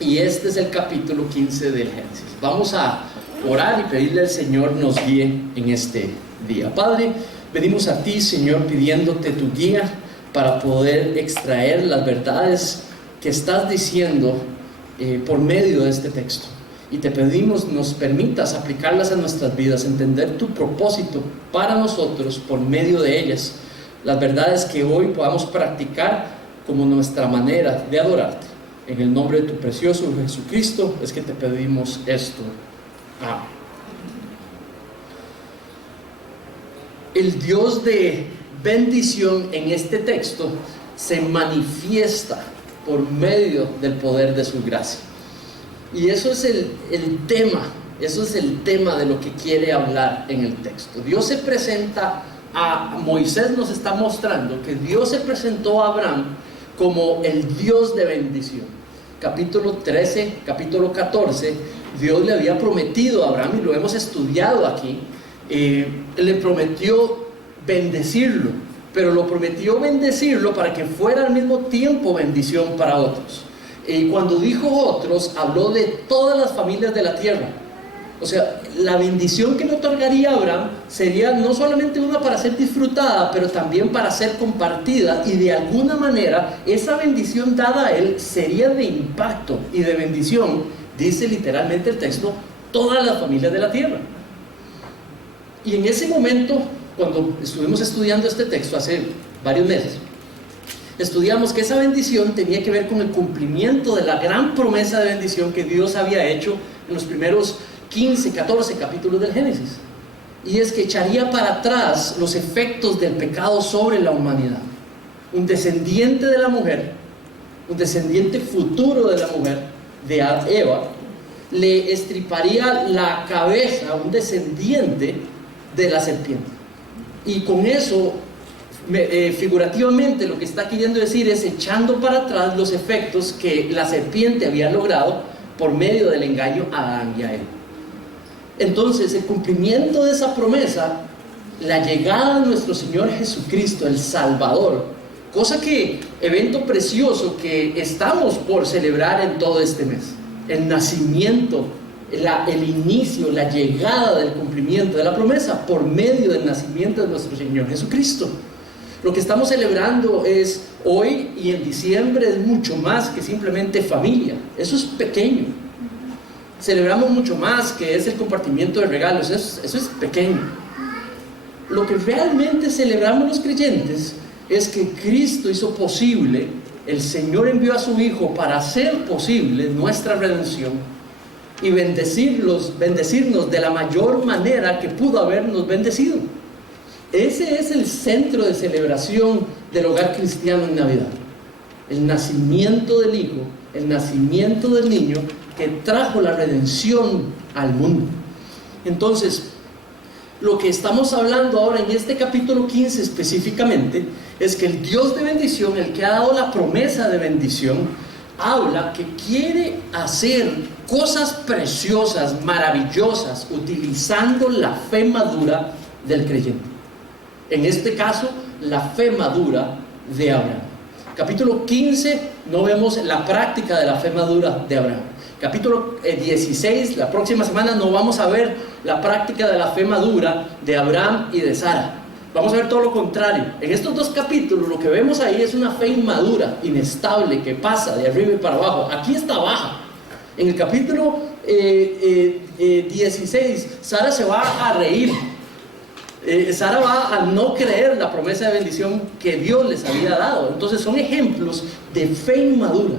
y este es el capítulo 15 del Génesis. Vamos a orar y pedirle al Señor nos guíe en este día. Padre, venimos a ti, Señor, pidiéndote tu guía para poder extraer las verdades que estás diciendo por medio de este texto. Y te pedimos nos permitas aplicarlas a nuestras vidas, entender tu propósito para nosotros por medio de ellas, las verdades que hoy podamos practicar como nuestra manera de adorarte. En el nombre de tu precioso Jesucristo es que te pedimos esto. Amén. El Dios de bendición en este texto se manifiesta por medio del poder de su gracia. Y eso es el tema de lo que quiere hablar en el texto. Dios se presenta a Moisés, nos está mostrando que Dios se presentó a Abraham como el Dios de bendición. Capítulo 13, capítulo 14, Dios le había prometido a Abraham, y lo hemos estudiado aquí, le prometió bendecirlo, pero lo prometió bendecirlo para que fuera al mismo tiempo bendición para otros. Y cuando dijo otros, habló de todas las familias de la tierra. O sea, la bendición que le otorgaría a Abraham sería no solamente una para ser disfrutada, pero también para ser compartida, y de alguna manera esa bendición dada a él sería de impacto y de bendición, dice literalmente el texto, todas las familias de la tierra. Y en ese momento, cuando estuvimos estudiando este texto hace varios meses, estudiamos que esa bendición tenía que ver con el cumplimiento de la gran promesa de bendición que Dios había hecho en los primeros 15, 14 capítulos del Génesis. Y es que echaría para atrás los efectos del pecado sobre la humanidad. Un descendiente de la mujer, un descendiente futuro de la mujer, de Eva, le estriparía la cabeza a un descendiente de la serpiente. Y con eso, figurativamente, lo que está queriendo decir es echando para atrás los efectos que la serpiente había logrado por medio del engaño a Adán y a Eva. Entonces, el cumplimiento de esa promesa, la llegada de nuestro Señor Jesucristo, el Salvador, evento precioso que estamos por celebrar en todo este mes, el nacimiento, el inicio, la llegada del cumplimiento de la promesa por medio del nacimiento de nuestro Señor Jesucristo. Lo que estamos celebrando es hoy y en diciembre es mucho más que simplemente familia. Eso es pequeño. Celebramos mucho más, que es el compartimiento de regalos. Eso es pequeño. Lo que realmente celebramos los creyentes es que Cristo hizo posible, el Señor envió a su Hijo para hacer posible nuestra redención y bendecirnos de la mayor manera que pudo habernos bendecido. Ese es el centro de celebración del hogar cristiano en Navidad. El nacimiento del Hijo, el nacimiento del niño que trajo la redención al mundo. Entonces, lo que estamos hablando ahora en este capítulo 15 específicamente es que el Dios de bendición, el que ha dado la promesa de bendición, habla que quiere hacer cosas preciosas, maravillosas, utilizando la fe madura del creyente. En este caso, la fe madura de Abraham. Capítulo 15, no vemos la práctica de la fe madura de Abraham. Capítulo 16, la próxima semana no vamos a ver la práctica de la fe madura de Abraham y de Sara. Vamos a ver todo lo contrario. En estos dos capítulos lo que vemos ahí es una fe inmadura, inestable, que pasa de arriba y para abajo. Aquí está baja. En el capítulo 16, Sara se va a reír. Sara va a no creer la promesa de bendición que Dios les había dado. Entonces son ejemplos de fe inmadura,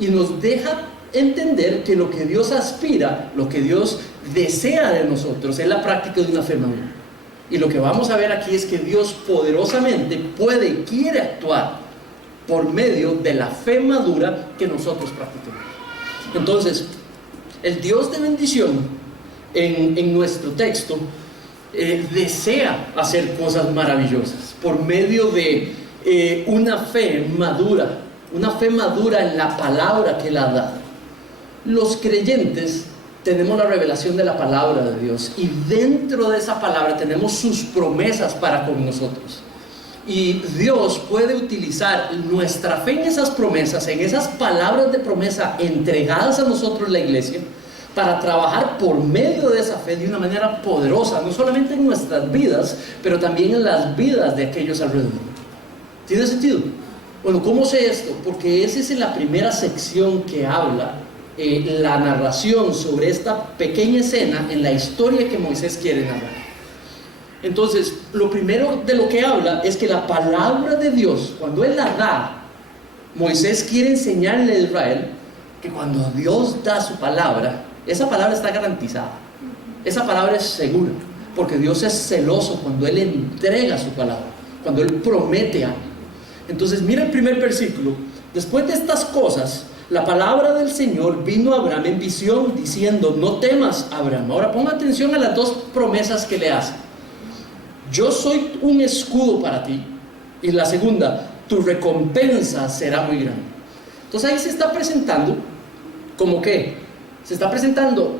y nos deja entender que lo que Dios aspira, lo que Dios desea de nosotros es la práctica de una fe madura. Y lo que vamos a ver aquí es que Dios poderosamente puede y quiere actuar por medio de la fe madura que nosotros practicamos. Entonces, el Dios de bendición en nuestro texto desea hacer cosas maravillosas por medio de una fe madura en la palabra que Él ha dado. Los creyentes tenemos la revelación de la palabra de Dios, y dentro de esa palabra tenemos sus promesas para con nosotros. Y Dios puede utilizar nuestra fe en esas promesas, en esas palabras de promesa entregadas a nosotros, la iglesia, para trabajar por medio de esa fe de una manera poderosa, no solamente en nuestras vidas, pero también en las vidas de aquellos alrededor. ¿Tiene sentido? Bueno, ¿cómo sé esto? Porque esa es la primera sección que habla la narración sobre esta pequeña escena en la historia que Moisés quiere narrar. Entonces, lo primero de lo que habla es que la palabra de Dios, cuando Él la da, Moisés quiere enseñarle a Israel que cuando Dios da su palabra, esa palabra está garantizada, esa palabra es segura, porque Dios es celoso cuando Él entrega su palabra, cuando Él promete algo. Entonces, mira el primer versículo. Después de estas cosas, la palabra del Señor vino a Abraham en visión, diciendo: no temas, Abraham. Ahora ponga atención a las dos promesas que le hace. Yo soy un escudo para ti. Y la segunda, tu recompensa será muy grande. Entonces ahí se está presentando como que se está presentando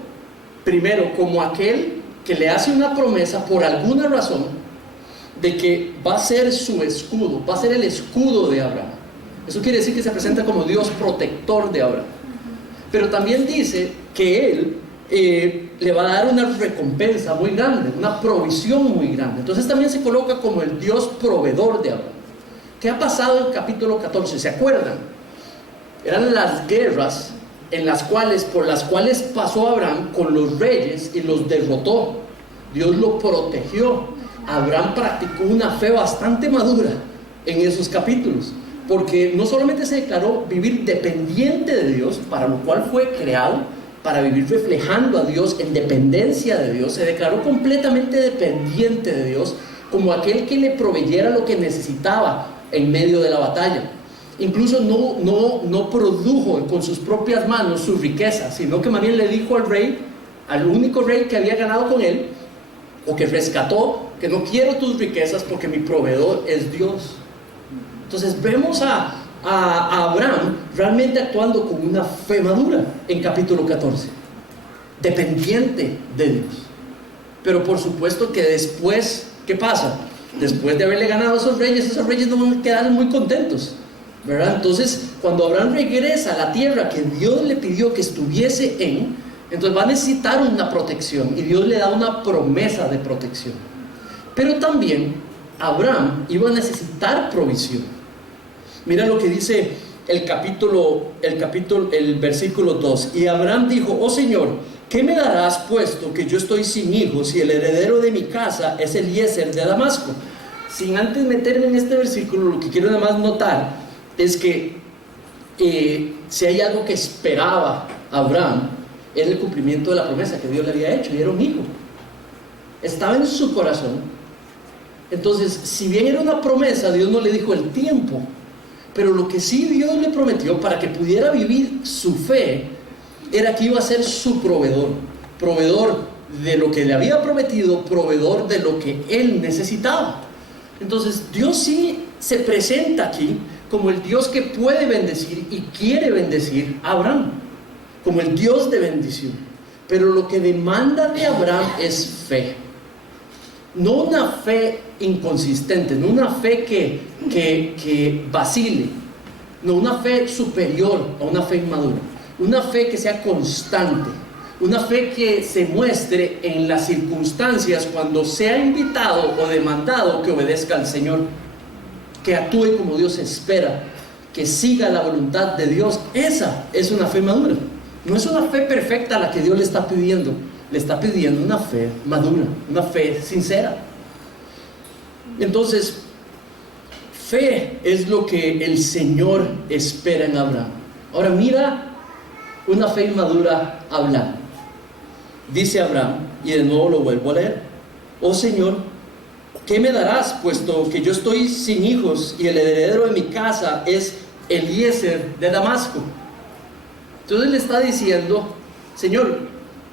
primero como aquel que le hace una promesa por alguna razón de que va a ser su escudo, va a ser el escudo de Abraham. Eso quiere decir que se presenta como Dios protector de Abraham. Pero también dice que Él le va a dar una recompensa muy grande, una provisión muy grande. Entonces también se coloca como el Dios proveedor de Abraham. ¿Qué ha pasado en el capítulo 14? ¿Se acuerdan? Eran las guerras por las cuales pasó Abraham con los reyes y los derrotó. Dios lo protegió. Abraham practicó una fe bastante madura en esos capítulos, porque no solamente se declaró vivir dependiente de Dios, para lo cual fue creado, para vivir reflejando a Dios en dependencia de Dios, se declaró completamente dependiente de Dios, como aquel que le proveyera lo que necesitaba en medio de la batalla. Incluso no produjo con sus propias manos su riqueza, sino que más bien le dijo al rey, al único rey que había ganado con él, o que rescató, que no quiero tus riquezas porque mi proveedor es Dios. Entonces vemos a Abraham realmente actuando con una fe madura en capítulo 14, dependiente de Dios. Pero por supuesto que después, ¿qué pasa? Después de haberle ganado a esos reyes no van a quedar muy contentos, ¿verdad? Entonces cuando Abraham regresa a la tierra que Dios le pidió que estuviese en, entonces va a necesitar una protección, y Dios le da una promesa de protección. Pero también Abraham iba a necesitar provisión. Mira lo que dice el versículo 2. Y Abraham dijo: oh Señor, ¿qué me darás puesto que yo estoy sin hijos y el heredero de mi casa es Eliezer de Damasco? Sin antes meterme en este versículo, lo que quiero nada más notar es que si hay algo que esperaba Abraham, era el cumplimiento de la promesa que Dios le había hecho, y era un hijo. Estaba en su corazón. Entonces, si bien era una promesa, Dios no le dijo el tiempo, pero lo que sí Dios le prometió para que pudiera vivir su fe, era que iba a ser su proveedor de lo que le había prometido, proveedor de lo que él necesitaba. Entonces Dios sí se presenta aquí como el Dios que puede bendecir y quiere bendecir a Abraham, como el Dios de bendición. Pero lo que demanda de Abraham es fe. No una fe inconsistente, no una fe que vacile, no una fe superior a una fe inmadura, una fe que sea constante, una fe que se muestre en las circunstancias cuando sea invitado o demandado que obedezca al Señor, que actúe como Dios espera, que siga la voluntad de Dios. Esa es una fe madura. No es una fe perfecta la que Dios le está pidiendo. Le está pidiendo una fe madura, una fe sincera. Entonces, fe es lo que el Señor espera en Abraham. Ahora mira una fe inmadura hablar. Dice Abraham, y de nuevo lo vuelvo a leer: oh Señor, ¿qué me darás, puesto que yo estoy sin hijos y el heredero de mi casa es Eliezer de Damasco? Entonces le está diciendo: Señor,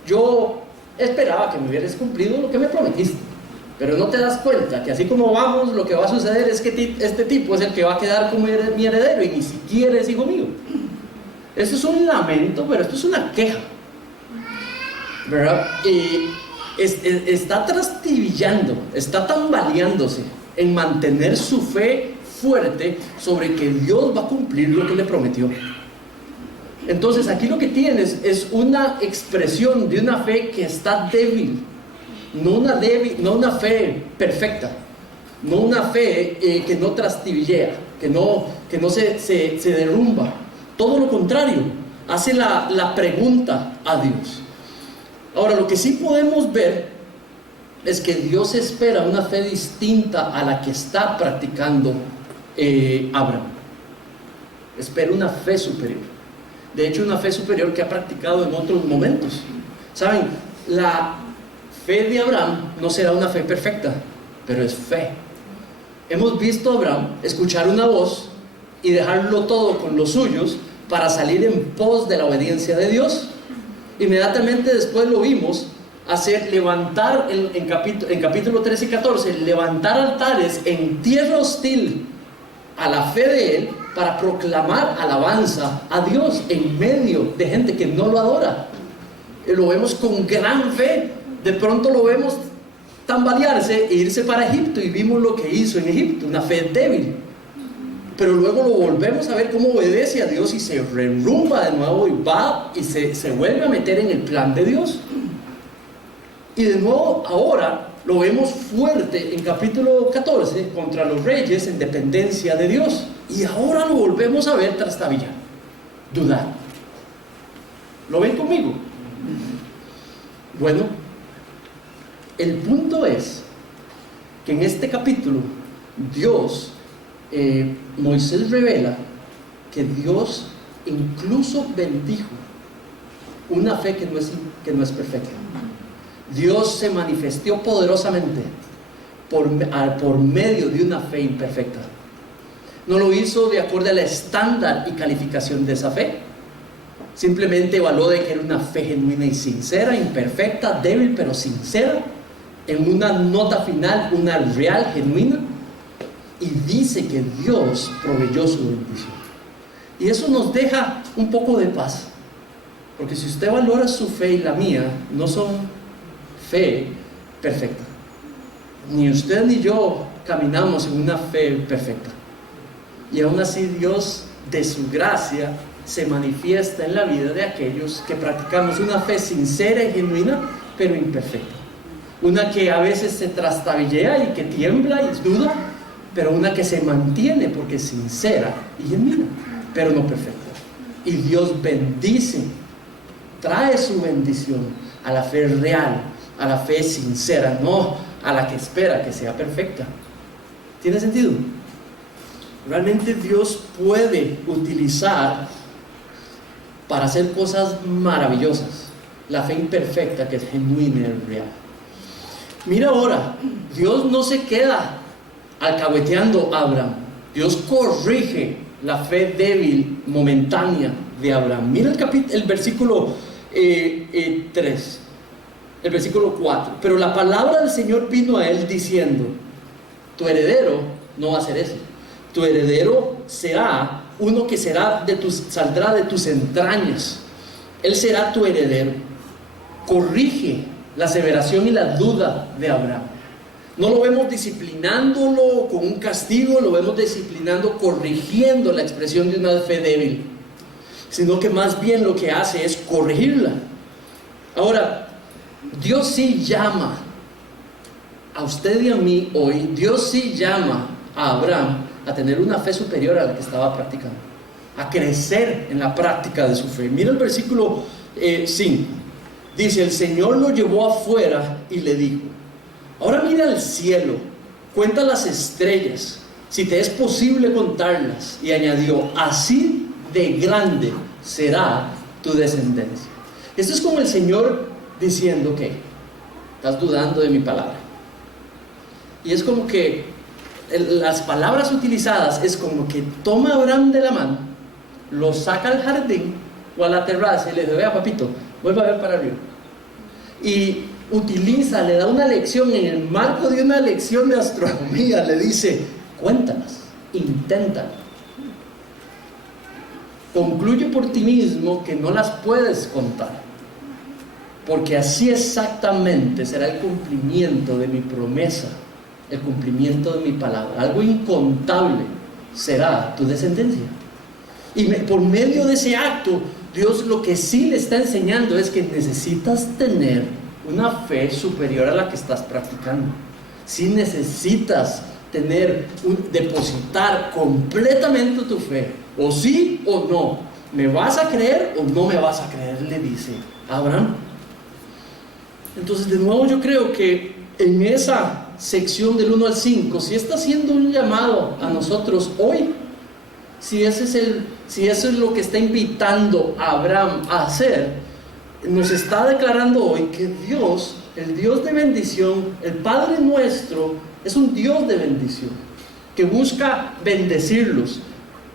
yo esperaba que me hubieras cumplido lo que me prometiste, pero no te das cuenta que así como vamos, lo que va a suceder es que este tipo es el que va a quedar como mi heredero y ni siquiera es hijo mío. Eso es un lamento, pero esto es una queja, ¿verdad? Y está trastibillando, está tambaleándose en mantener su fe fuerte sobre que Dios va a cumplir lo que le prometió. Entonces aquí lo que tienes es una expresión de una fe que está débil, no una fe perfecta, no una fe que no trastibillea, que no se derrumba. Todo lo contrario, hace la pregunta a Dios. Ahora, lo que sí podemos ver es que Dios espera una fe distinta a la que está practicando Abraham. Espera una fe superior. De hecho, una fe superior que ha practicado en otros momentos. ¿Saben? La fe de Abraham no será una fe perfecta, pero es fe. Hemos visto a Abraham escuchar una voz y dejarlo todo con los suyos para salir en pos de la obediencia de Dios. Inmediatamente después lo vimos levantar en capítulo 13 y 14, levantar altares en tierra hostil a la fe de él para proclamar alabanza a Dios en medio de gente que no lo adora. Lo vemos con gran fe. De pronto lo vemos tambalearse e irse para Egipto, y vimos lo que hizo en Egipto, una fe débil. Pero luego lo volvemos a ver cómo obedece a Dios y se derrumba de nuevo y va y se vuelve a meter en el plan de Dios. Y de nuevo ahora lo vemos fuerte en capítulo 14 contra los reyes en dependencia de Dios. Y ahora lo volvemos a ver trastabillar, dudar. ¿Lo ven conmigo? Bueno, el punto es que en este capítulo Moisés revela que Dios incluso bendijo una fe que no es perfecta. Dios se manifestó poderosamente por medio de una fe imperfecta. No lo hizo de acuerdo al estándar y calificación de esa fe. Simplemente evaluó de que era una fe genuina y sincera, imperfecta, débil pero sincera, en una nota final, una real, genuina. Y dice que Dios proveyó su bendición. Y eso nos deja un poco de paz. Porque si usted valora su fe y la mía, no son fe perfecta. Ni usted ni yo caminamos en una fe perfecta. Y aún así Dios, de su gracia, se manifiesta en la vida de aquellos que practicamos una fe sincera y genuina, pero imperfecta. Una que a veces se trastabillea y que tiembla y duda, pero una que se mantiene porque es sincera y genuina, pero no perfecta. Y Dios bendice, trae su bendición a la fe real, a la fe sincera, no a la que espera que sea perfecta. ¿Tiene sentido? Realmente Dios puede utilizar para hacer cosas maravillosas la fe imperfecta que es genuina y real. Mira ahora, Dios no se queda alcahueteando a Abraham. Dios corrige la fe débil, momentánea de Abraham. Mira el versículo 3, el versículo 4. Pero la palabra del Señor vino a él diciendo: tu heredero no va a ser ese. Tu heredero será uno que saldrá de tus entrañas. Él será tu heredero. Corrige la aseveración y la duda de Abraham. No lo vemos disciplinándolo con un castigo, lo vemos disciplinando, corrigiendo la expresión de una fe débil, sino que más bien lo que hace es corregirla. Ahora, Dios sí llama a usted y a mí hoy. Dios sí llama a Abraham a tener una fe superior a la que estaba practicando, a crecer en la práctica de su fe. Mira el versículo 5. Dice: el Señor lo llevó afuera y le dijo: ahora mira al cielo, cuenta las estrellas, si te es posible contarlas. Y añadió: así de grande será tu descendencia. Esto es como el Señor diciendo: ¿qué? Estás dudando de mi palabra. Y es como que las palabras utilizadas es como que toma a Abraham de la mano, lo saca al jardín o a la terraza y le dice: vea, papito, vuelva a ver para arriba. Y le da una lección en el marco de una lección de astronomía. Le dice: cuéntalas, inténtalo. Concluye por ti mismo que no las puedes contar, porque así exactamente será el cumplimiento de mi promesa el cumplimiento de mi palabra. Algo incontable será tu descendencia. Y por medio de ese acto, Dios lo que sí le está enseñando es que necesitas tener una fe superior a la que estás practicando. Sí necesitas depositar completamente tu fe, o sí o no. ¿Me vas a creer o no me vas a creer?, le dice a Abraham. Entonces, de nuevo, yo creo que en esa sección del 1 al 5, si está haciendo un llamado a nosotros hoy, si eso es lo que está invitando a Abraham a hacer, nos está declarando hoy que Dios, el Dios de bendición, el Padre nuestro, es un Dios de bendición, que busca bendecirlos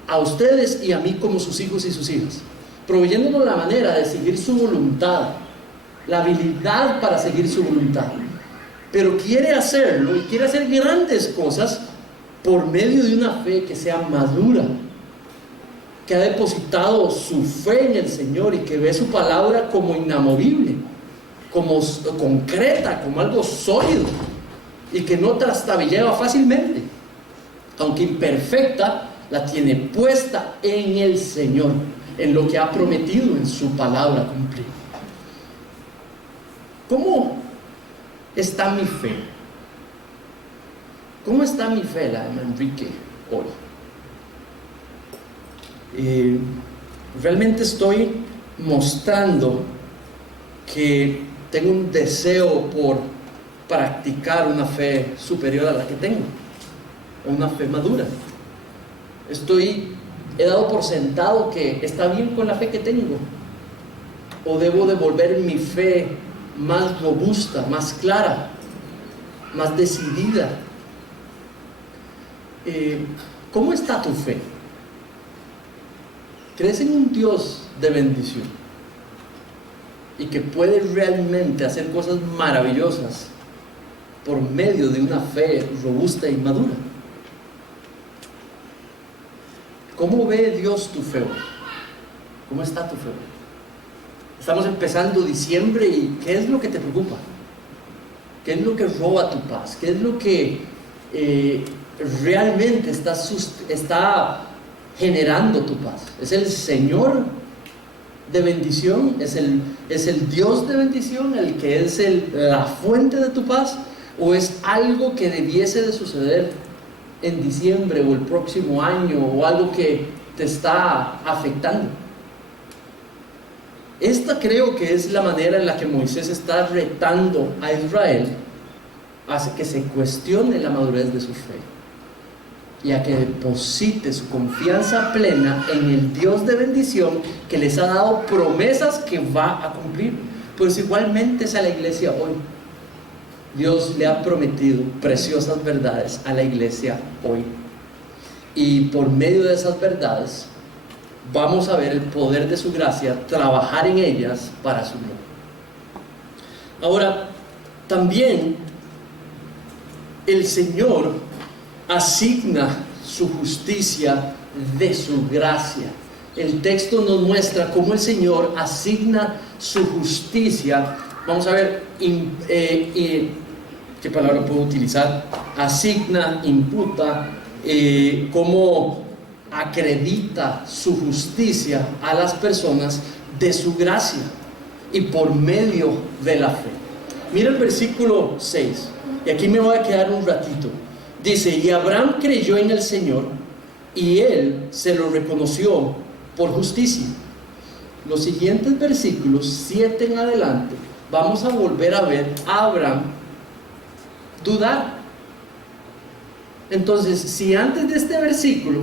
a ustedes y a mí como sus hijos y sus hijas, proveyéndonos la manera de seguir su voluntad, la habilidad para seguir su voluntad. Pero quiere hacerlo y quiere hacer grandes cosas por medio de una fe que sea madura, que ha depositado su fe en el Señor y que ve su palabra como inamovible, como concreta, como algo sólido, y que no trastabillea fácilmente, aunque imperfecta, la tiene puesta en el Señor, en lo que ha prometido en su palabra cumplir. ¿Cómo está mi fe? ¿Cómo está mi fe, la de Enrique, hoy? Realmente estoy mostrando que tengo un deseo por practicar una fe superior a la que tengo, una fe madura. He dado por sentado que está bien con la fe que tengo, o debo de volver mi fe más robusta, más clara, más decidida. ¿Cómo está tu fe? ¿Crees en un Dios de bendición y que puede realmente hacer cosas maravillosas por medio de una fe robusta y madura? ¿Cómo ve Dios tu fe hoy? ¿Cómo está tu fe hoy? Estamos empezando diciembre, y ¿qué es lo que te preocupa? ¿Qué es lo que roba tu paz? ¿Qué es lo que realmente está generando tu paz? ¿Es el Señor de bendición? ¿Es el Dios de bendición el que es la fuente de tu paz? ¿O es algo que debiese de suceder en diciembre o el próximo año, o algo que te está afectando? Esta creo que es la manera en la que Moisés está retando a Israel, hace que se cuestione la madurez de su fe y a que deposite su confianza plena en el Dios de bendición que les ha dado promesas que va a cumplir. Pues igualmente es a la iglesia hoy. Dios le ha prometido preciosas verdades a la iglesia hoy, y por medio de esas verdades vamos a ver el poder de su gracia trabajar en ellas para su gloria. Ahora, también el Señor asigna su justicia de su gracia. El texto nos muestra cómo el Señor asigna su justicia. Vamos a ver qué palabra puedo utilizar. Asigna, imputa, cómo acredita su justicia a las personas de su gracia y por medio de la fe. Mira el versículo 6, y aquí me voy a quedar un ratito. Dice: y Abraham creyó en el Señor, y él se lo reconoció por justicia. Los siguientes versículos 7 en adelante, vamos a volver a ver a Abraham dudar. Entonces, si antes de este versículo,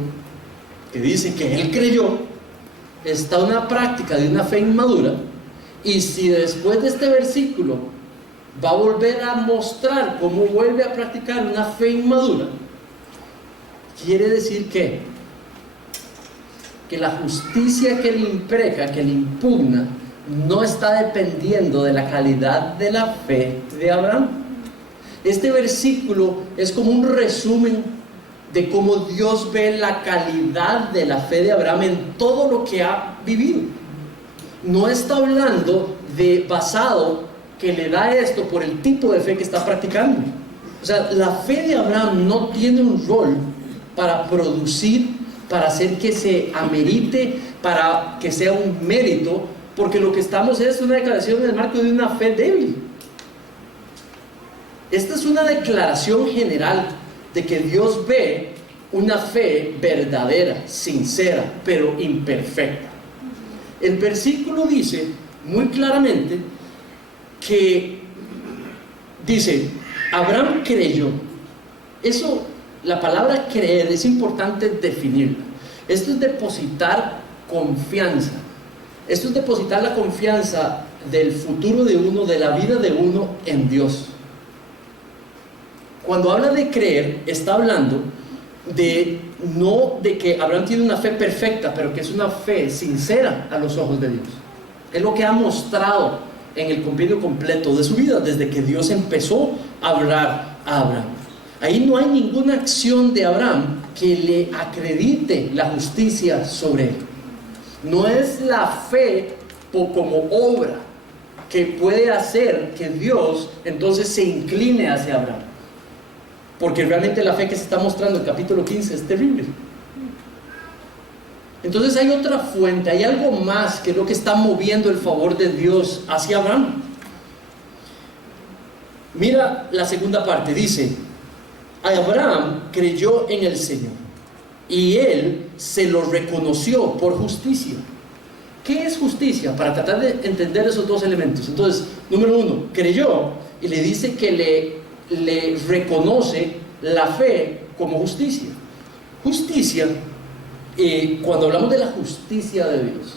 que dice que él creyó, está una práctica de una fe inmadura, y si después de este versículo va a volver a mostrar cómo vuelve a practicar una fe inmadura, quiere decir que la justicia que le impreca, que le impugna, no está dependiendo de la calidad de la fe de Abraham. Este versículo es como un resumen de cómo Dios ve la calidad de la fe de Abraham en todo lo que ha vivido. No está hablando de basado que le da esto por el tipo de fe que está practicando. O sea, la fe de Abraham no tiene un rol para producir, para hacer que se amerite, para que sea un mérito, porque lo que estamos es una declaración en el marco de una fe débil. Esta es una declaración general de que Dios ve una fe verdadera, sincera, pero imperfecta. El versículo dice muy claramente que dice, Abraham creyó. Eso, la palabra creer, es importante definirla. Esto es depositar confianza. Esto es depositar la confianza del futuro de uno, de la vida de uno en Dios. Cuando habla de creer, está hablando no de que Abraham tiene una fe perfecta, pero que es una fe sincera a los ojos de Dios. Es lo que ha mostrado en el compendio completo de su vida, desde que Dios empezó a hablar a Abraham. Ahí no hay ninguna acción de Abraham que le acredite la justicia sobre él. No es la fe como obra que puede hacer que Dios entonces se incline hacia Abraham. Porque realmente la fe que se está mostrando en el capítulo 15 es terrible. Entonces hay otra fuente, hay algo más que es lo que está moviendo el favor de Dios hacia Abraham. Mira la segunda parte, dice, Abraham creyó en el Señor y él se lo reconoció por justicia. ¿Qué es justicia? Para tratar de entender esos dos elementos. Entonces, número uno, creyó y le dice que le reconoce la fe como justicia. Justicia, cuando hablamos de la justicia de Dios,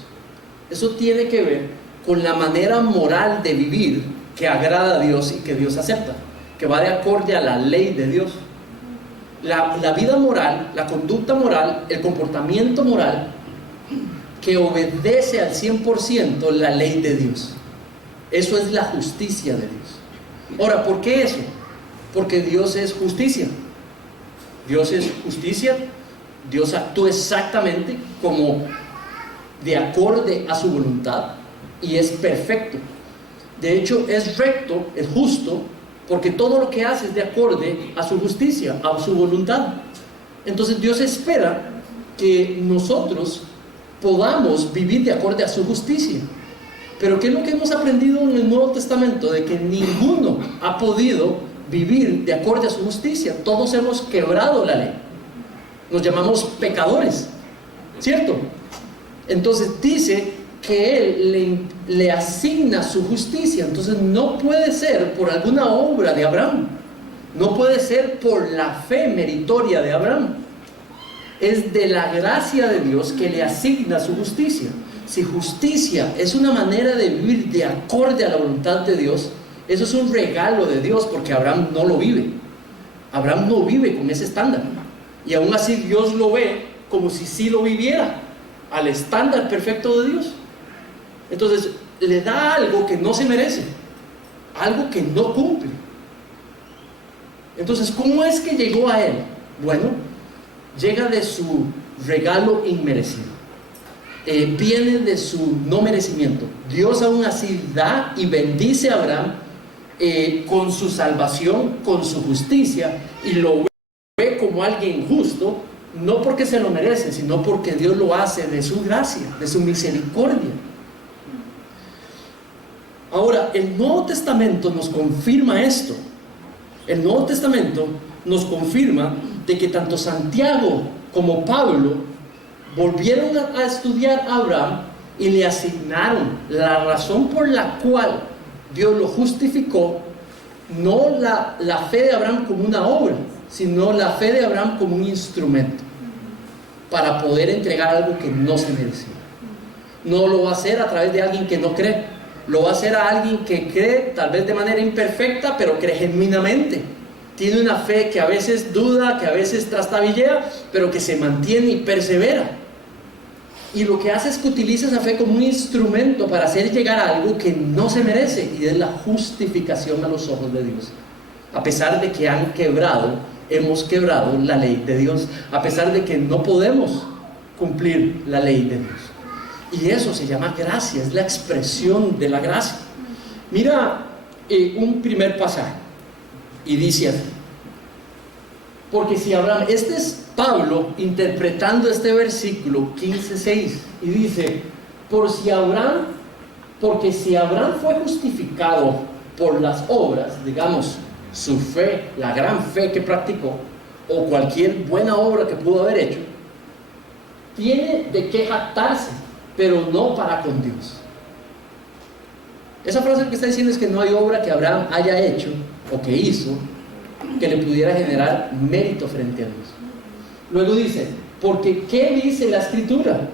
eso tiene que ver con la manera moral de vivir que agrada a Dios y que Dios acepta, que va de acorde a la ley de Dios. La vida moral, la conducta moral, el comportamiento moral que obedece al 100% la ley de Dios. Eso es la justicia de Dios. Ahora, ¿por qué eso? Porque Dios es justicia. Dios es justicia. Dios actúa exactamente como de acorde a su voluntad y es perfecto. De hecho, es recto, es justo, porque todo lo que hace es de acorde a su justicia, a su voluntad. Entonces Dios espera que nosotros podamos vivir de acorde a su justicia. Pero ¿qué es lo que hemos aprendido en el Nuevo Testamento? De que ninguno ha podido vivir de acorde a su justicia. Todos hemos quebrado la ley. Nos llamamos pecadores, ¿cierto? Entonces dice que Él le asigna su justicia. Entonces no puede ser por alguna obra de Abraham, no puede ser por la fe meritoria de Abraham. Es de la gracia de Dios que le asigna su justicia. Si justicia es una manera de vivir de acorde a la voluntad de Dios, eso es un regalo de Dios, porque Abraham no lo vive. Abraham no vive con ese estándar, y aún así Dios lo ve como si sí lo viviera, al estándar perfecto de Dios. Entonces le da algo que no se merece, algo que no cumple. Entonces, ¿cómo es que llegó a él? Bueno, llega de su regalo inmerecido, viene de su no merecimiento. Dios aún así da y bendice a Abraham con su salvación, con su justicia, y lo ve como alguien justo, no porque se lo merece, sino porque Dios lo hace de su gracia, de su misericordia. Ahora, el Nuevo Testamento nos confirma esto. El Nuevo Testamento nos confirma de que tanto Santiago como Pablo volvieron a estudiar a Abraham y le asignaron la razón por la cual Dios lo justificó, no la fe de Abraham como una obra, sino la fe de Abraham como un instrumento para poder entregar algo que no se merecía. No lo va a hacer a través de alguien que no cree, lo va a hacer a alguien que cree, tal vez de manera imperfecta, pero cree genuinamente. Tiene una fe que a veces duda, que a veces trastabillea, pero que se mantiene y persevera. Y lo que hace es que utiliza esa fe como un instrumento para hacer llegar a algo que no se merece, y es la justificación a los ojos de Dios. A pesar de que hemos quebrado la ley de Dios, a pesar de que no podemos cumplir la ley de Dios. Y eso se llama gracia, es la expresión de la gracia. Mira un primer pasaje, y dice así: Porque si Abraham, este es Pablo interpretando este versículo 15:6 y dice, porque si Abraham fue justificado por las obras, digamos, su fe, la gran fe que practicó, o cualquier buena obra que pudo haber hecho, tiene de qué jactarse, pero no para con Dios. Esa frase que está diciendo es que no hay obra que Abraham haya hecho o que hizo que le pudiera generar mérito frente a Dios. Luego dice, porque ¿qué dice la Escritura?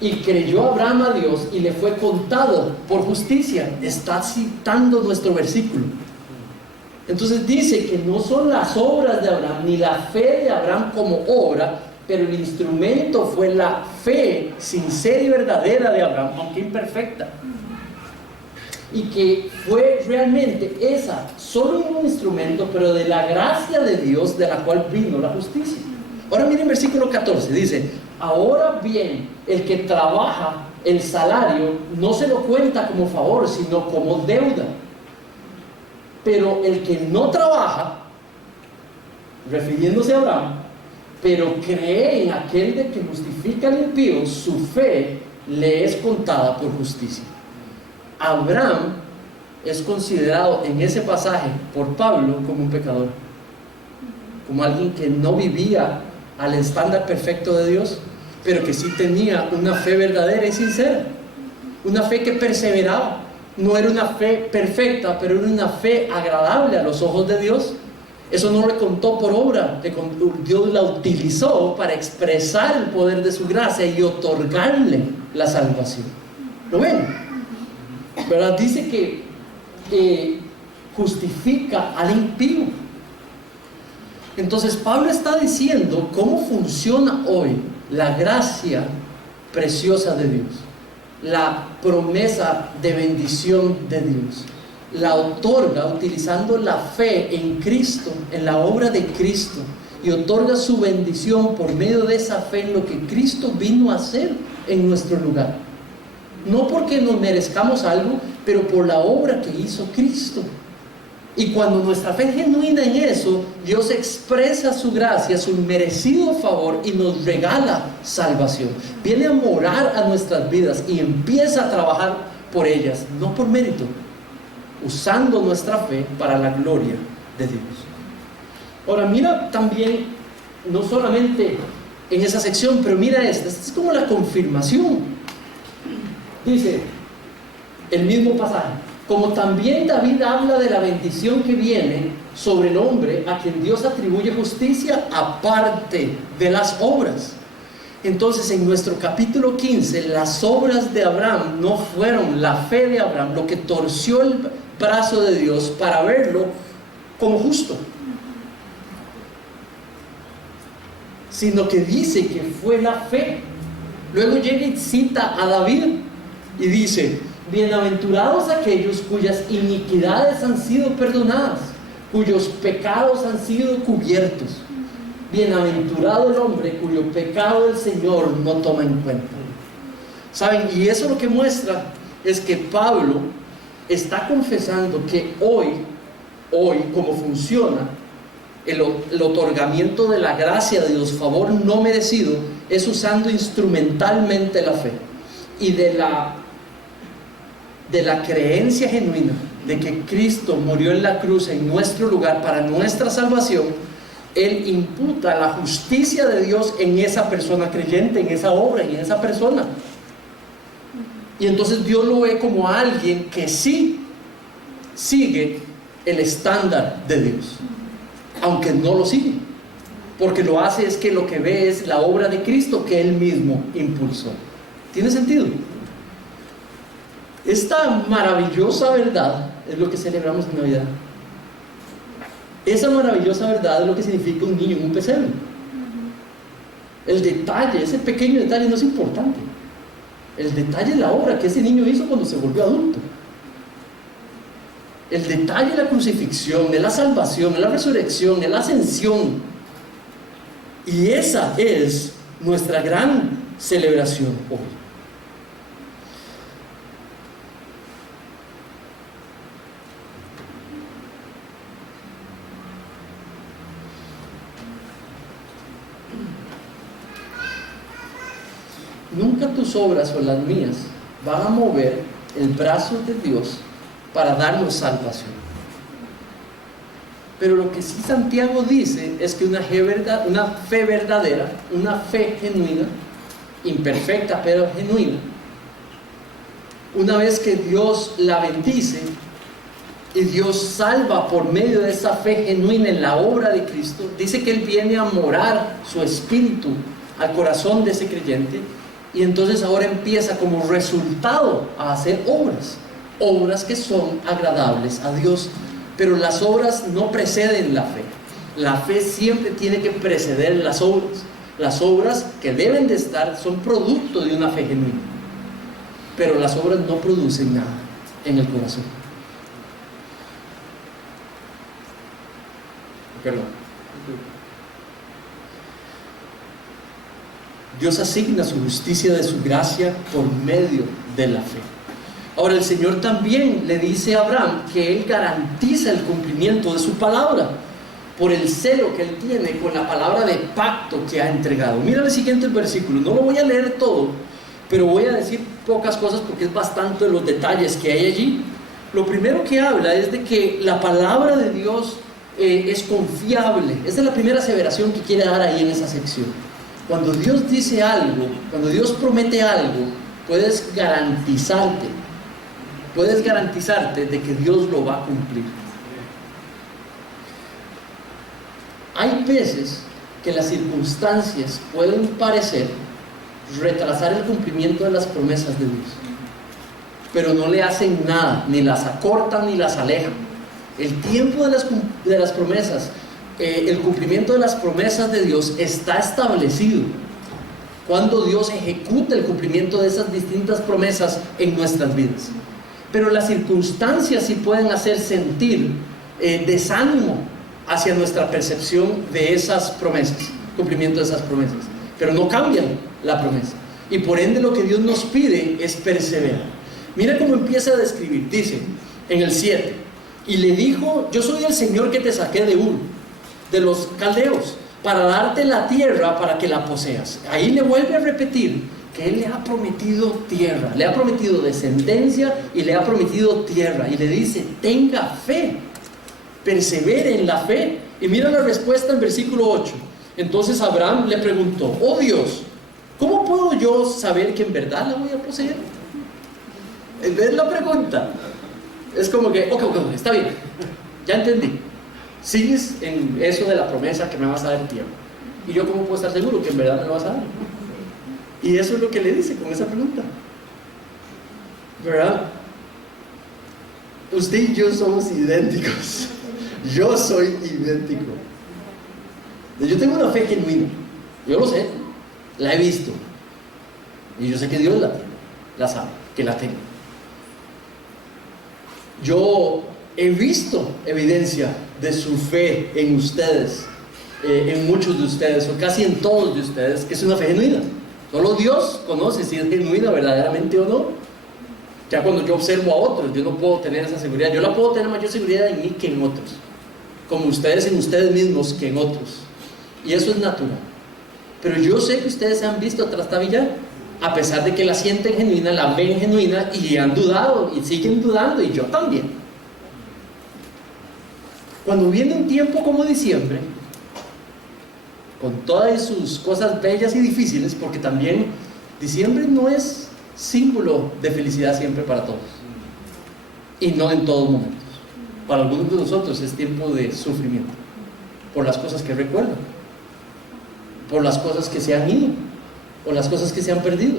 Y creyó Abraham a Dios y le fue contado por justicia. Está citando nuestro versículo. Entonces dice que no son las obras de Abraham ni la fe de Abraham como obra, pero el instrumento fue la fe sincera y verdadera de Abraham, aunque imperfecta. Y que fue realmente esa, solo un instrumento, pero de la gracia de Dios, de la cual vino la justicia. Ahora miren versículo 14, dice, ahora bien, el que trabaja, el salario, no se lo cuenta como favor, sino como deuda. Pero el que no trabaja, refiriéndose a Abraham, pero cree en aquel de que justifica al impío, su fe le es contada por justicia. Abraham es considerado en ese pasaje por Pablo como un pecador, como alguien que no vivía al estándar perfecto de Dios, pero que sí tenía una fe verdadera y sincera, una fe que perseveraba. No era una fe perfecta, pero era una fe agradable a los ojos de Dios. Eso no le contó por obra, Dios la utilizó para expresar el poder de su gracia y otorgarle la salvación. ¿Lo ven? ¿Verdad? Dice que justifica al impío. Entonces Pablo está diciendo cómo funciona hoy la gracia preciosa de Dios, la promesa de bendición de Dios. La otorga utilizando la fe en Cristo, en la obra de Cristo, y otorga su bendición por medio de esa fe en lo que Cristo vino a hacer en nuestro lugar. No porque nos merezcamos algo, pero por la obra que hizo Cristo. Y cuando nuestra fe es genuina en eso, Dios expresa su gracia, su merecido favor y nos regala salvación. Viene a morar a nuestras vidas y empieza a trabajar por ellas, no por mérito, usando nuestra fe para la gloria de Dios. Ahora mira también, no solamente en esa sección, pero mira esta es como la confirmación. Dice el mismo pasaje, como también David habla de la bendición que viene sobre el hombre a quien Dios atribuye justicia aparte de las obras. Entonces en nuestro capítulo 15 las obras de Abraham no fueron la fe de Abraham lo que torció el brazo de Dios para verlo como justo, sino que dice que fue la fe. Luego llega y cita a David y dice, bienaventurados aquellos cuyas iniquidades han sido perdonadas, cuyos pecados han sido cubiertos. Bienaventurado el hombre cuyo pecado el Señor no toma en cuenta. ¿Saben? Y eso lo que muestra es que Pablo está confesando que hoy como funciona el otorgamiento de la gracia de Dios, favor no merecido, es usando instrumentalmente la fe y de la creencia genuina de que Cristo murió en la cruz en nuestro lugar para nuestra salvación. Él imputa la justicia de Dios en esa persona creyente, en esa obra y en esa persona. Y entonces Dios lo ve como alguien que sí sigue el estándar de Dios, aunque no lo sigue, porque lo hace es que lo que ve es la obra de Cristo que Él mismo impulsó. ¿Tiene sentido? Esta maravillosa verdad es lo que celebramos en Navidad. Esa maravillosa verdad es lo que significa un niño en un pesebre. El detalle, ese pequeño detalle no es importante. El detalle es la obra que ese niño hizo cuando se volvió adulto. El detalle es la crucifixión, es la salvación, es la resurrección, es la ascensión. Y esa es nuestra gran celebración hoy. nunca tus obras o las mías van a mover el brazo de Dios para darnos salvación. Pero lo que sí Santiago dice es que una fe verdadera, una fe genuina, imperfecta pero genuina, una vez que Dios la bendice y Dios salva por medio de esa fe genuina en la obra de Cristo, dice que Él viene a morar su espíritu al corazón de ese creyente, y entonces ahora empieza como resultado a hacer obras que son agradables a Dios. Pero las obras no preceden la fe. La fe siempre tiene que preceder las obras. Las obras que deben de estar son producto de una fe genuina, pero las obras no producen nada en el corazón. Perdón. Dios asigna su justicia de su gracia por medio de la fe. Ahora el Señor también le dice a Abraham que Él garantiza el cumplimiento de su palabra por el celo que Él tiene con la palabra de pacto que ha entregado. Mira el siguiente versículo, no lo voy a leer todo, pero voy a decir pocas cosas porque es bastante de los detalles que hay allí. Lo primero que habla es de que la palabra de Dios es confiable. Esa es la primera aseveración que quiere dar ahí en esa sección. Cuando Dios dice algo, cuando Dios promete algo, puedes garantizarte de que Dios lo va a cumplir. Hay veces que las circunstancias pueden parecer retrasar el cumplimiento de las promesas de Dios, pero no le hacen nada, ni las acortan ni las alejan. El tiempo de las promesas, el cumplimiento de las promesas de Dios está establecido cuando Dios ejecuta el cumplimiento de esas distintas promesas en nuestras vidas. Pero las circunstancias sí pueden hacer sentir desánimo hacia nuestra percepción de esas promesas, cumplimiento de esas promesas, pero no cambian la promesa, y por ende lo que Dios nos pide es perseverar. Mira cómo empieza a describir, dice en el 7, y le dijo: yo soy el Señor que te saqué de Ur, de los caldeos, para darte la tierra para que la poseas. Ahí le vuelve a repetir que Él le ha prometido tierra, le ha prometido descendencia y le ha prometido tierra, y le dice: tenga fe, persevere en la fe. Y mira la respuesta en versículo 8. Entonces Abraham le preguntó: oh Dios, ¿cómo puedo yo saber que en verdad la voy a poseer? ¿Ves la pregunta? Es como que, ok, está bien, ya entendí. Sigues en eso de la promesa que me vas a dar tierra. ¿Y yo cómo puedo estar seguro que en verdad me lo vas a dar? Y eso es lo que le dice con esa pregunta, ¿verdad? Usted y yo somos idénticos. Yo soy idéntico. Yo tengo una fe genuina. Yo lo sé, la he visto, y yo sé que Dios la sabe, que la tengo. Yo he visto evidencia de su fe en ustedes, en muchos de ustedes, o casi en todos de ustedes, que es una fe genuina. Solo Dios conoce si es genuina verdaderamente o no. Ya cuando yo observo a otros, yo no puedo tener esa seguridad. Yo la puedo tener mayor seguridad en mí que en otros, como ustedes en ustedes mismos que en otros, y eso es natural. Pero yo sé que ustedes se han visto trastabillar, a pesar de que la sienten genuina, la ven genuina, y han dudado y siguen dudando, y yo también. Cuando viene un tiempo como diciembre, con todas sus cosas bellas y difíciles, porque también diciembre no es símbolo de felicidad siempre para todos, y no en todos momentos. Para algunos de nosotros es tiempo de sufrimiento, por las cosas que recuerdan, por las cosas que se han ido, o las cosas que se han perdido,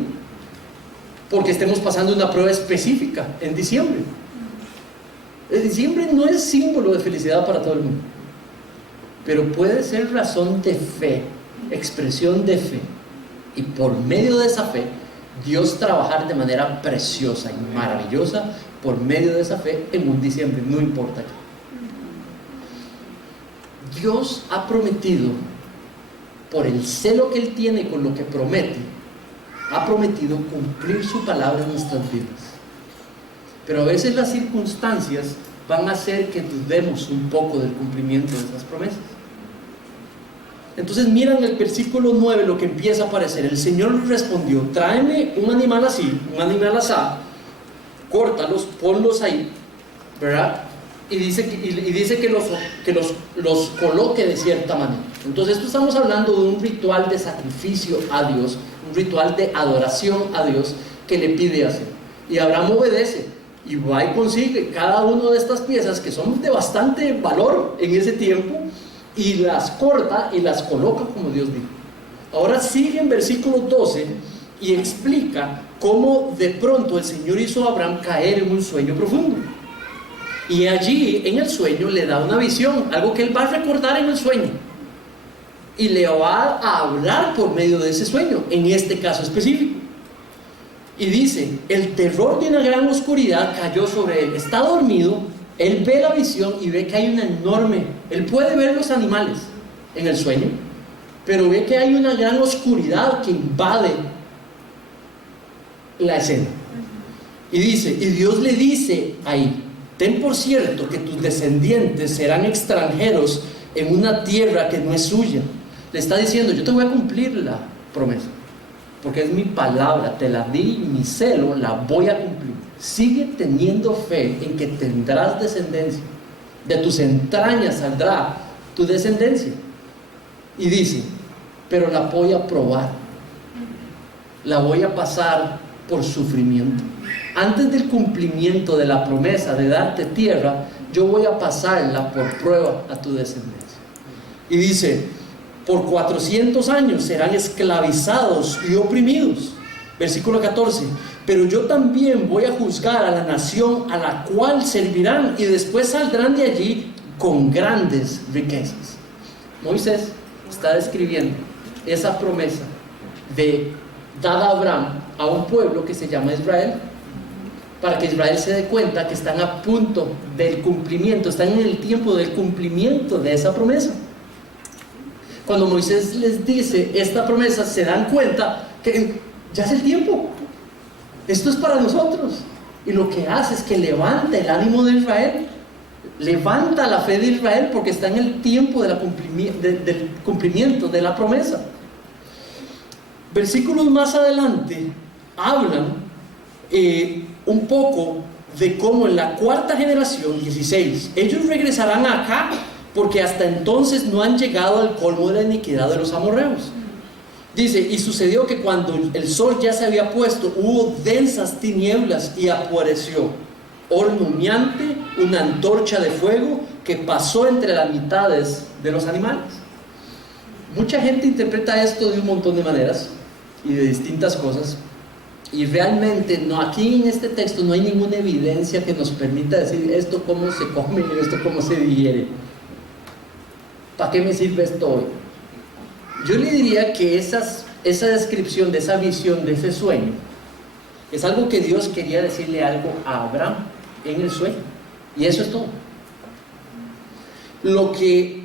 porque estemos pasando una prueba específica en diciembre. El diciembre no es símbolo de felicidad para todo el mundo, pero puede ser razón de fe, expresión de fe, y por medio de esa fe Dios trabajar de manera preciosa y maravillosa por medio de esa fe en un diciembre, no importa qué. Dios ha prometido, por el celo que Él tiene con lo que promete, ha prometido cumplir su palabra en nuestras vidas. Pero a veces las circunstancias van a hacer que dudemos un poco del cumplimiento de esas promesas. Entonces miran el versículo 9 lo que empieza a aparecer. El Señor respondió: tráeme un animal así, un animal asá, córtalos, ponlos ahí, ¿verdad? Y dice que los coloque de cierta manera. Entonces esto estamos hablando de un ritual de sacrificio a Dios, un ritual de adoración a Dios que le pide hacer. Y Abraham obedece y va y consigue cada una de estas piezas que son de bastante valor en ese tiempo, y las corta y las coloca como Dios dijo. Ahora sigue en versículo 12 y explica cómo de pronto el Señor hizo a Abraham caer en un sueño profundo. Y allí en el sueño le da una visión, algo que él va a recordar en el sueño, y le va a hablar por medio de ese sueño, en este caso específico. Y dice: el terror de una gran oscuridad cayó sobre él. Está dormido, él ve la visión y ve que hay una enorme, él puede ver los animales en el sueño, pero ve que hay una gran oscuridad que invade la escena. Y dice, y Dios le dice ahí: ten por cierto que tus descendientes serán extranjeros en una tierra que no es suya. Le está diciendo: yo te voy a cumplir la promesa, porque es mi palabra, te la di, mi celo la voy a cumplir. Sigue teniendo fe en que tendrás descendencia, de tus entrañas saldrá tu descendencia. Y dice: pero la voy a probar, la voy a pasar por sufrimiento. Antes del cumplimiento de la promesa de darte tierra, yo voy a pasarla por prueba a tu descendencia. Y dice: por 400 años serán esclavizados y oprimidos. Versículo 14: pero yo también voy a juzgar a la nación a la cual servirán, y después saldrán de allí con grandes riquezas. Moisés está describiendo esa promesa dada a Abraham a un pueblo que se llama Israel, para que Israel se dé cuenta que están a punto del cumplimiento, están en el tiempo del cumplimiento de esa promesa. Cuando Moisés les dice esta promesa, se dan cuenta que ya es el tiempo, esto es para nosotros. Y lo que hace es que levanta el ánimo de Israel, levanta la fe de Israel, porque está en el tiempo del cumplimiento de la promesa. Versículos más adelante hablan un poco de cómo en la cuarta generación, 16, ellos regresarán acá, porque hasta entonces no han llegado al colmo de la iniquidad de los amorreos. Dice: y sucedió que cuando el sol ya se había puesto, hubo densas tinieblas, y apareció horno humeante, una antorcha de fuego que pasó entre las mitades de los animales. Mucha gente interpreta esto de un montón de maneras y de distintas cosas, y realmente no, aquí en este texto no hay ninguna evidencia que nos permita decir esto cómo se come y esto cómo se digiere. ¿Para qué me sirve esto hoy? Yo le diría que esa descripción de esa visión, de ese sueño, es algo que Dios quería decirle algo a Abraham en el sueño, y eso es todo. Lo que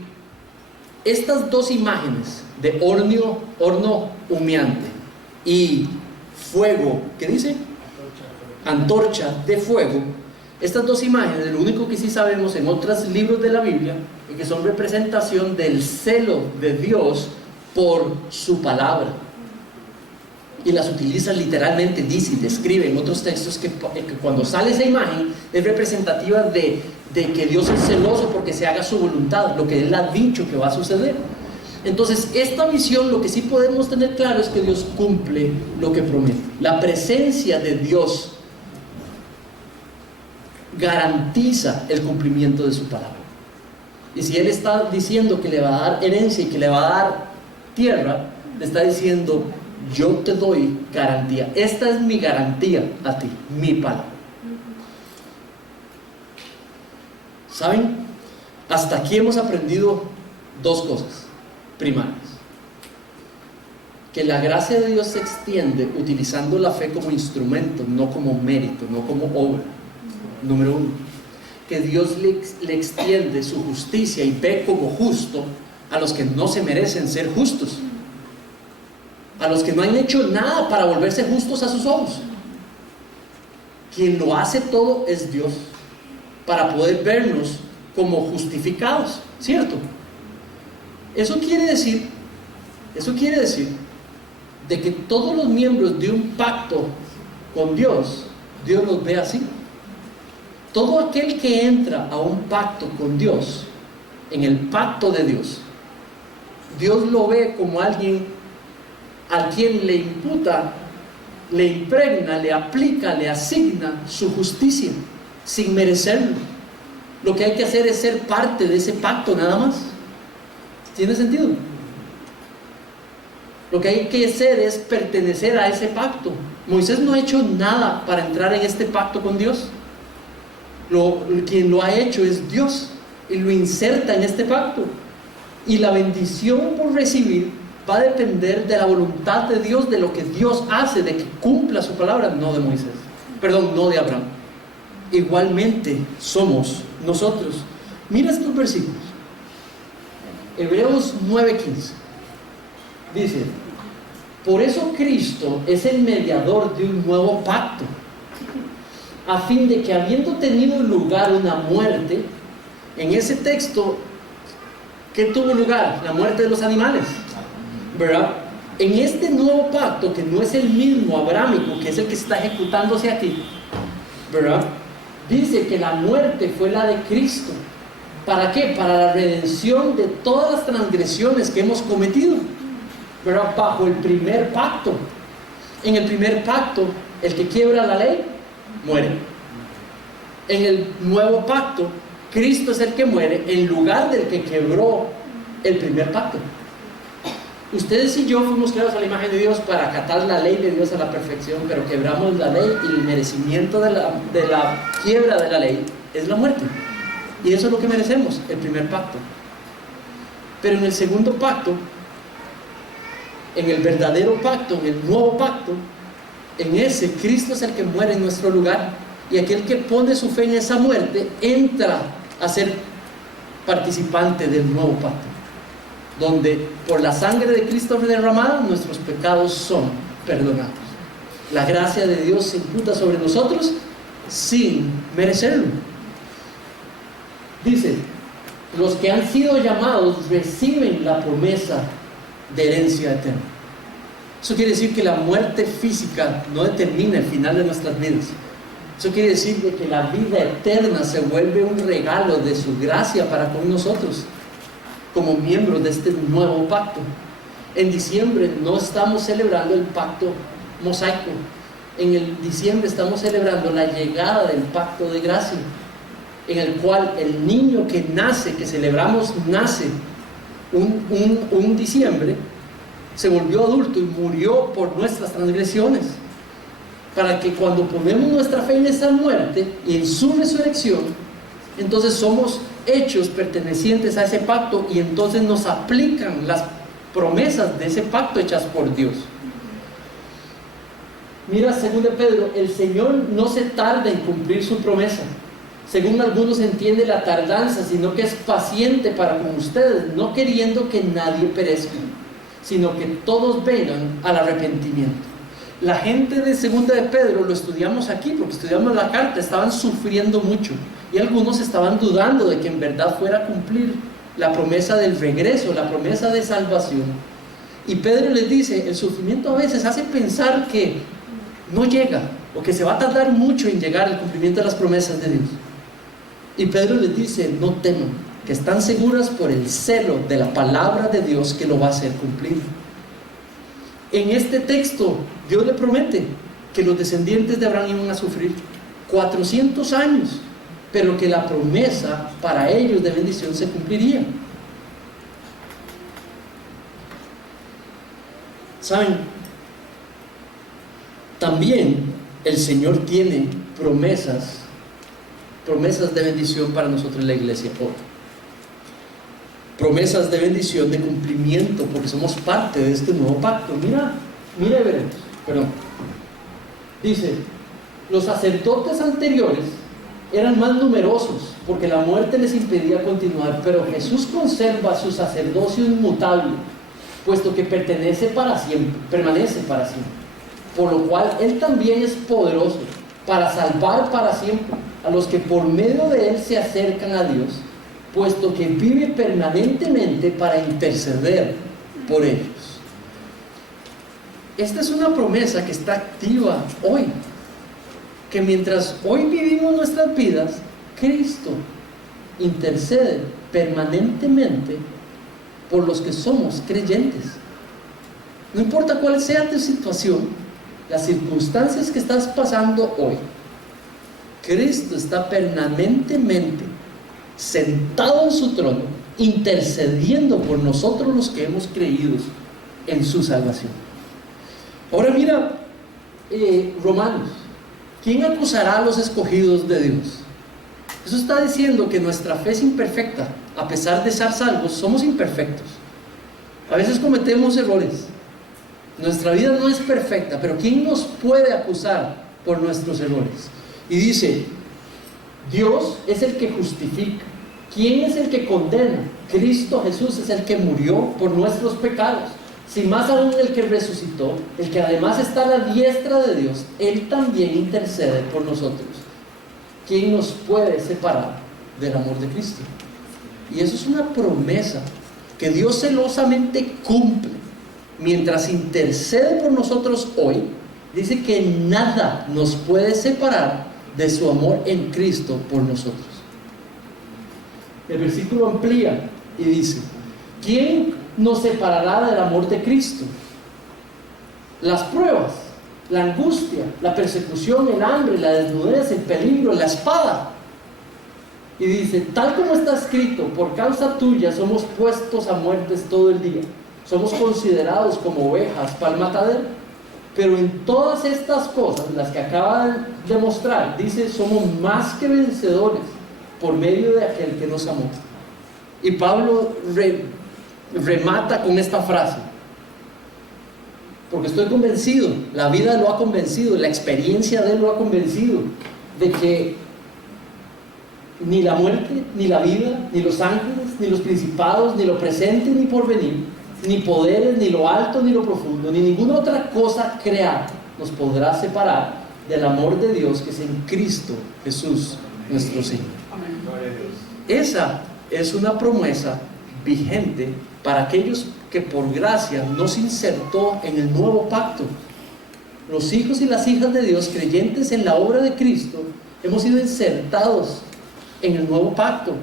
estas dos imágenes de horno humeante y fuego, ¿qué dice? Antorcha de fuego. Estas dos imágenes, lo único que sí sabemos en otros libros de la Biblia, es que son representación del celo de Dios por su palabra. Y las utiliza literalmente, dice y describe en otros textos que cuando sale esa imagen es representativa de que Dios es celoso porque se haga su voluntad, lo que Él ha dicho que va a suceder. Entonces, esta visión, lo que sí podemos tener claro es que Dios cumple lo que promete. La presencia de Dios garantiza el cumplimiento de su palabra. Y si Él está diciendo que le va a dar herencia y que le va a dar tierra, le está diciendo: yo te doy garantía, esta es mi garantía a ti, mi palabra. ¿Saben? Hasta aquí hemos aprendido dos cosas primarias: que la gracia de Dios se extiende utilizando la fe como instrumento, no como mérito, no como obra. Número uno, que Dios le extiende su justicia y ve como justo a los que no se merecen ser justos, a los que no han hecho nada para volverse justos a sus ojos. Quien lo hace todo es Dios, para poder vernos como justificados, ¿cierto? Eso quiere decir Eso quiere decir de que todos los miembros de un pacto con Dios, Dios los ve así. Todo aquel que entra a un pacto con Dios, en el pacto de Dios, Dios lo ve como alguien a quien le imputa, le impregna, le aplica, le asigna su justicia sin merecerlo. Lo que hay que hacer es ser parte de ese pacto, nada más. ¿Tiene sentido? Lo que hay que hacer es pertenecer a ese pacto. Moisés no ha hecho nada para entrar en este pacto con Dios. Quien lo ha hecho es Dios, y lo inserta en este pacto. Y la bendición por recibir va a depender de la voluntad de Dios, de lo que Dios hace, de que cumpla su palabra, no de Moisés. Perdón, no de Abraham. Igualmente somos nosotros. Mira estos versículos. Hebreos 9:15 dice: por eso Cristo es el mediador de un nuevo pacto, a fin de que, habiendo tenido lugar una muerte, en ese texto, ¿qué tuvo lugar? La muerte de los animales, ¿verdad? En este nuevo pacto, que no es el mismo abrámico, que es el que está ejecutándose aquí, ¿verdad? Dice que la muerte fue la de Cristo. ¿Para qué? Para la redención de todas las transgresiones que hemos cometido, ¿verdad? Bajo el primer pacto. En el primer pacto, el que quiebra la ley, muere. En el nuevo pacto, Cristo es el que muere en lugar del que quebró el primer pacto. Ustedes y yo fuimos creados a la imagen de Dios para acatar la ley de Dios a la perfección, pero quebramos la ley, y el merecimiento de la quiebra de la ley es la muerte. Y eso es lo que merecemos, el primer pacto. Pero en el segundo pacto, en el verdadero pacto, en el nuevo pacto, en ese, Cristo es el que muere en nuestro lugar, y aquel que pone su fe en esa muerte entra a ser participante del nuevo pacto, donde por la sangre de Cristo derramada nuestros pecados son perdonados. La gracia de Dios se imputa sobre nosotros sin merecerlo. Dice: los que han sido llamados reciben la promesa de herencia eterna. Eso quiere decir que la muerte física no determina el final de nuestras vidas. Eso quiere decir que la vida eterna se vuelve un regalo de su gracia para con nosotros, como miembros de este nuevo pacto. En diciembre no estamos celebrando el pacto mosaico. En el diciembre estamos celebrando la llegada del pacto de gracia, en el cual el niño que nace, que celebramos, nace un diciembre, se volvió adulto y murió por nuestras transgresiones, para que cuando ponemos nuestra fe en esa muerte y en su resurrección, entonces somos hechos pertenecientes a ese pacto, y entonces nos aplican las promesas de ese pacto hechas por Dios. Mira, según de Pedro, el Señor no se tarda en cumplir su promesa, según algunos entiende la tardanza, sino que es paciente para con ustedes, no queriendo que nadie perezca, sino que todos vengan al arrepentimiento. La gente de segunda de Pedro, lo estudiamos aquí porque estudiamos la carta, estaban sufriendo mucho, y algunos estaban dudando de que en verdad fuera a cumplir la promesa del regreso, la promesa de salvación. Y Pedro les dice: el sufrimiento a veces hace pensar que no llega, o que se va a tardar mucho en llegar al cumplimiento de las promesas de Dios. Y Pedro les dice: no teman, que están seguras por el celo de la palabra de Dios que lo va a hacer cumplir. En este texto, Dios le promete que los descendientes de Abraham iban a sufrir 400 años, pero que la promesa para ellos de bendición se cumpliría. ¿Saben? También el Señor tiene promesas de bendición para nosotros en la iglesia hoy. Promesas de bendición, de cumplimiento, porque somos parte de este nuevo pacto. Mira, veremos, perdón. Dice: los sacerdotes anteriores eran más numerosos, porque la muerte les impedía continuar, pero Jesús conserva su sacerdocio inmutable, puesto que permanece para siempre, por lo cual Él también es poderoso para salvar para siempre a los que por medio de Él se acercan a Dios, puesto que vive permanentemente para interceder por ellos. esta es una promesa que está activa hoy, que mientras hoy vivimos nuestras vidas, Cristo intercede permanentemente por los que somos creyentes. No importa cuál sea tu situación, las circunstancias que estás pasando hoy, Cristo está permanentemente sentado en su trono, intercediendo por nosotros los que hemos creído en su salvación. Ahora mira, Romanos, ¿quién acusará a los escogidos de Dios? Eso está diciendo que nuestra fe es imperfecta. A pesar de ser salvos, somos imperfectos. A veces cometemos errores. Nuestra vida no es perfecta, pero ¿quién nos puede acusar por nuestros errores? Y dice, Dios es el que justifica. ¿Quién es el que condena? Cristo Jesús es el que murió por nuestros pecados. Si más aún el que resucitó, el que además está a la diestra de Dios, Él también intercede por nosotros. ¿Quién nos puede separar del amor de Cristo? Y eso es una promesa que Dios celosamente cumple. Mientras intercede por nosotros hoy, dice que nada nos puede separar de su amor en Cristo por nosotros. El versículo amplía y dice, ¿quién nos separará del amor de Cristo? Las pruebas, la angustia, la persecución, el hambre, la desnudez, el peligro, la espada. Y dice, tal como está escrito, por causa tuya somos puestos a muertes todo el día. Somos considerados como ovejas para el matadero. Pero en todas estas cosas, las que acaban de mostrar, dice, somos más que vencedores por medio de aquel que nos amó. Y Pablo remata con esta frase, porque estoy convencido, la vida lo ha convencido, la experiencia de él lo ha convencido, de que ni la muerte, ni la vida, ni los ángeles, ni los principados, ni lo presente, ni porvenir, ni poderes, ni lo alto, ni lo profundo, ni ninguna otra cosa creada nos podrá separar del amor de Dios que es en Cristo Jesús nuestro Señor. Esa es una promesa vigente para aquellos que por gracia nos insertó en el nuevo pacto. Los hijos y las hijas de Dios creyentes en la obra de Cristo hemos sido insertados en el nuevo pacto,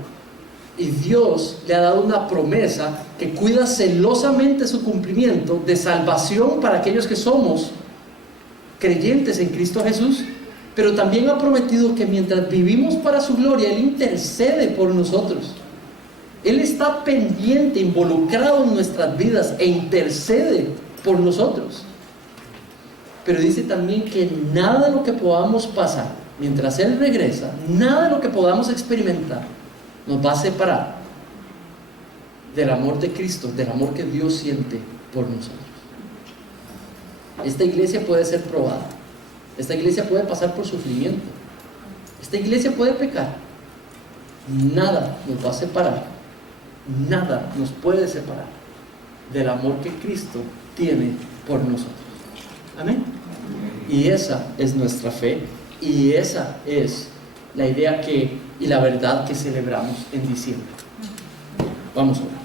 y Dios le ha dado una promesa que cuida celosamente su cumplimiento de salvación para aquellos que somos creyentes en Cristo Jesús, pero también ha prometido que mientras vivimos para su gloria, Él intercede por nosotros. Él está pendiente, involucrado en nuestras vidas e intercede por nosotros. Pero dice también que nada de lo que podamos pasar mientras Él regresa, nada de lo que podamos experimentar nos va a separar del amor de Cristo, del amor que Dios siente por nosotros. Esta iglesia puede ser probada, esta iglesia puede pasar por sufrimiento, esta iglesia puede pecar. Nada nos va a separar, nada nos puede separar del amor que Cristo tiene por nosotros. Amén. Y esa es nuestra fe, y esa es la idea y la verdad que celebramos en diciembre. Vamos a ver.